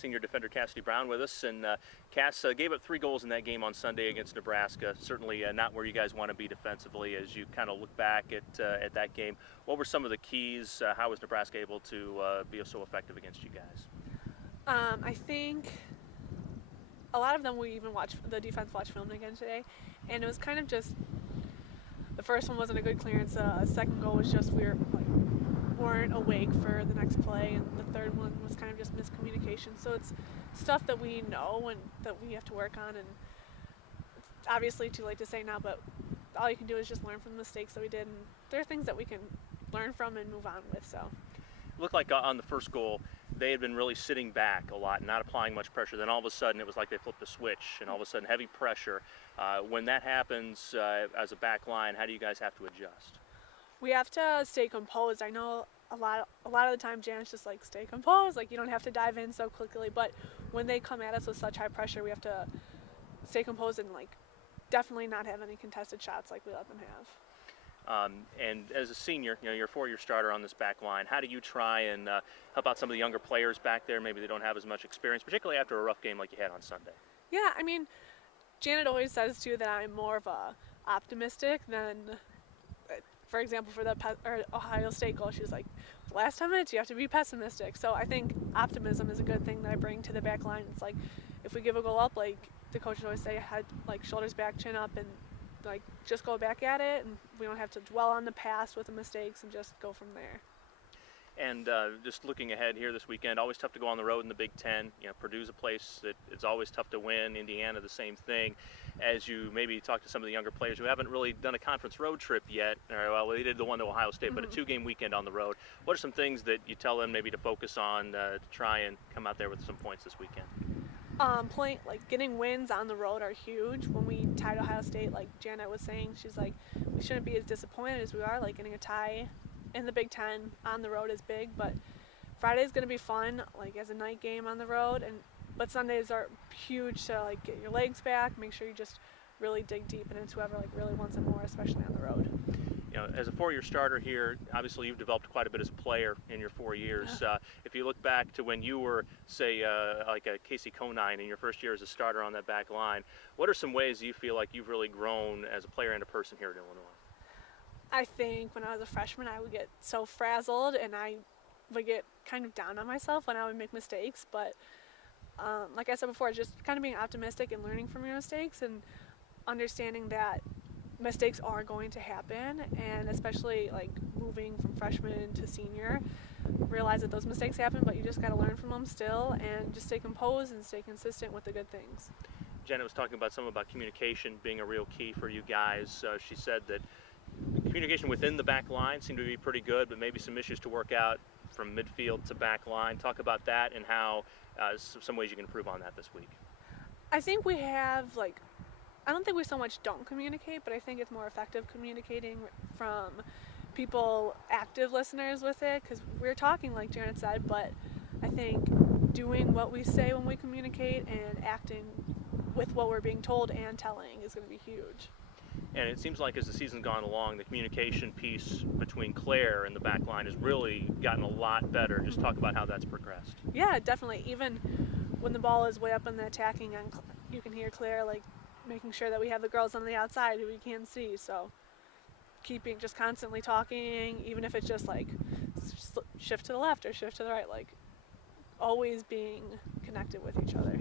Senior defender Kassidy Brown with us, and Cass gave up 3 goals in that game on Sunday against Nebraska. Certainly not where you guys want to be defensively. As you kind of look back at that game, what were some of the keys? How was Nebraska able to be so effective against you guys? I think a lot of them we even watched the defense watch film again today, and it was kind of just the first one wasn't a good clearance. Second goal was just we weren't awake for the next play, and the third one was kind of just miscommunication. So it's stuff that we know and that we have to work on, and it's obviously too late to say now, but all you can do is just learn from the mistakes that we did, and there are things that we can learn from and move on with. So it looked like on the first goal they had been really sitting back a lot and not applying much pressure. Then all of a sudden it was like they flipped a switch, and all of a sudden heavy pressure. When that happens as a back line, how do you guys have to adjust? We have to stay composed. I know a lot of the time Janet's just like, stay composed, like you don't have to dive in so quickly, but when they come at us with such high pressure, we have to stay composed and like definitely not have any contested shots like we let them have. And as a senior, you're a 4-year starter on this back line. How do you try and help out some of the younger players back there? Maybe they don't have as much experience, particularly after a rough game like you had on Sunday. Yeah, I mean, Janet always says too that I'm more of a optimistic than, for example, for the Ohio State goal, she was like, the last 10 minutes you have to be pessimistic. So I think optimism is a good thing that I bring to the back line. It's like, if we give a goal up, like the coaches always say, head, like shoulders back, chin up, and like just go back at it, and we don't have to dwell on the past with the mistakes and just go from there. And just looking ahead here this weekend, always tough to go on the road in the Big Ten. Purdue's a place that it's always tough to win. Indiana, the same thing. As you maybe talk to some of the younger players who haven't really done a conference road trip yet, or well, they did the one to Ohio State, but a 2-game weekend on the road. What are some things that you tell them maybe to focus on to try and come out there with some points this weekend? Getting wins on the road are huge. When we tied Ohio State, like Janet was saying, she's like, we shouldn't be as disappointed as we are. Like getting a tie in the Big Ten on the road is big, but Friday's going to be fun, like as a night game on the road, but Sundays are huge to like get your legs back, make sure you just really dig deep, and it's whoever like really wants it more, especially on the road. As a 4-year starter here, obviously you've developed quite a bit as a player in your 4 years. If you look back to when you were, say, like a Casey Conine in your first year as a starter on that back line, what are some ways you feel like you've really grown as a player and a person here at Illinois? I think when I was a freshman, I would get so frazzled, and I would get kind of down on myself when I would make mistakes. But like I said before, just kind of being optimistic and learning from your mistakes and understanding that mistakes are going to happen, and especially like moving from freshman to senior, realize that those mistakes happen, but you just got to learn from them still and just stay composed and stay consistent with the good things. Janet was talking about something about communication being a real key for you guys. She said that communication within the back line seemed to be pretty good, but maybe some issues to work out from midfield to back line. Talk about that and how some ways you can improve on that this week. I think we have I don't think we so much don't communicate, but I think it's more effective communicating from people, active listeners with it, because we're talking like Janet said, but I think doing what we say when we communicate and acting with what we're being told and telling is going to be huge. And it seems like as the season's gone along, the communication piece between Claire and the back line has really gotten a lot better. Just talk about how that's progressed. Yeah, definitely. Even when the ball is way up in the attacking end, you can hear Claire like making sure that we have the girls on the outside who we can't see. So keeping just constantly talking, even if it's just like shift to the left or shift to the right, like always being connected with each other.